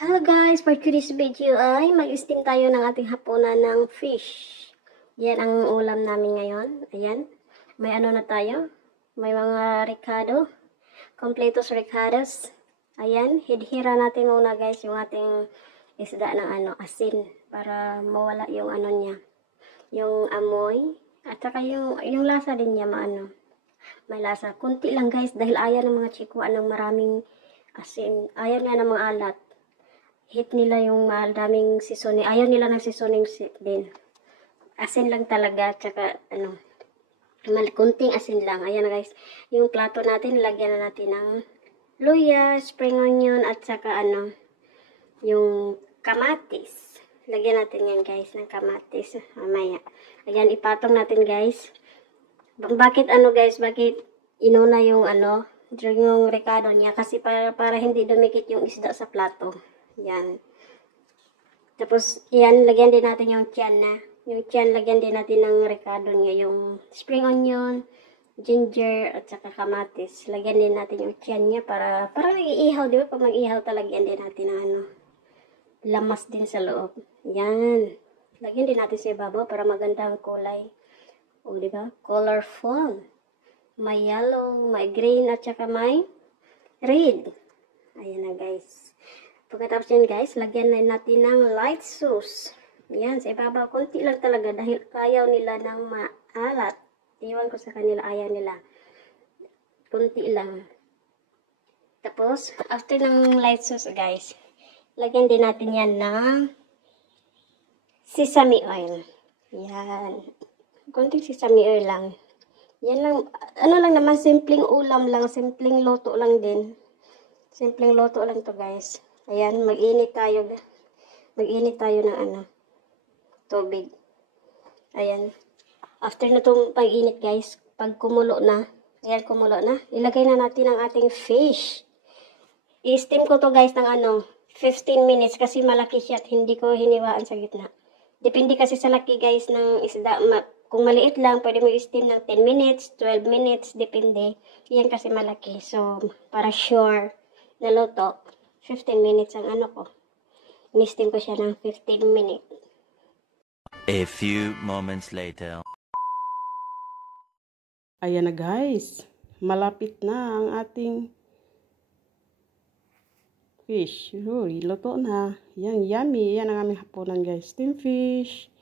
Hello guys! For today's video ay mag-steam tayo ng ating hapunan ng fish. Yan ang ulam namin ngayon. Ayan. May ano na tayo. May mga ricado. Completos ricados. Ayan. Hidhira natin muna guys yung ating isda ng asin. Para mawala yung ano niya. Yung amoy. At saka yung lasa din niya may lasa. Kunti lang guys dahil ayaw ng mga chikuan ng maraming asin. Ayaw nga ng mga alat. Hit nila yung daming seasoning. Ayaw nila ng seasoning din. Asin lang talaga. Tsaka, kunting asin lang. Ayan na guys. Yung plato natin, lagyan na natin ng luya, spring onion, at saka yung kamatis. Lagyan natin yan guys, ng kamatis. Mamaya. Ayan, ipatong natin guys. Bakit bakit inuna yung yung recado niya? Kasi para hindi dumikit yung isda sa plato. Yan. Tapos, yan, lagyan din natin yung tiyan na. Yung tiyan, lagyan din natin ng recado niya. Yung spring onion, ginger, at saka kamatis. Lagyan din natin yung tiyan niya para nag-iihaw, di ba? Pag mag-iihaw, lagyan din natin ng lamas din sa loob. Yan. Lagyan din natin sa ibabaw para maganda ang kulay. O, di ba? Colorful. May yellow, may green, at saka may red. Ayan na, guys. Pagkatapos yan guys, lagyan na natin ng light sauce. Yan, sa ibabaw, konti lang talaga dahil ayaw nila ng maalat. Iwan ko sa kanila, ayaw nila. Konti lang. Tapos, after ng light sauce guys, lagyan din natin yan ng sesame oil. Yan. Konting sesame oil lang. Yan lang, lang naman, simpleng ulam lang, simpleng loto lang din. Simpleng loto lang to guys. Ayan, mag-init tayo. Mag-init tayo ng tubig. Ayan. After na itong pag-init guys, pag kumulo na, ayan, kumulo na, ilagay na natin ang ating fish. I-steam ko to guys ng 15 minutes kasi malaki siya at hindi ko hiniwaan sa gitna. Depende kasi sa laki guys ng isda. Kung maliit lang, pwede mo i-steam ng 10 minutes, 12 minutes, depende. Yan kasi malaki. So, para sure na luto, 15 minutes ang ko. Ni-steam ko siya ng 15 minutes. A few moments later. Ayan na guys. Malapit na ang ating fish. Uy, luto na. Yan, yummy. Yan ang aming hapunan guys. Steam fish.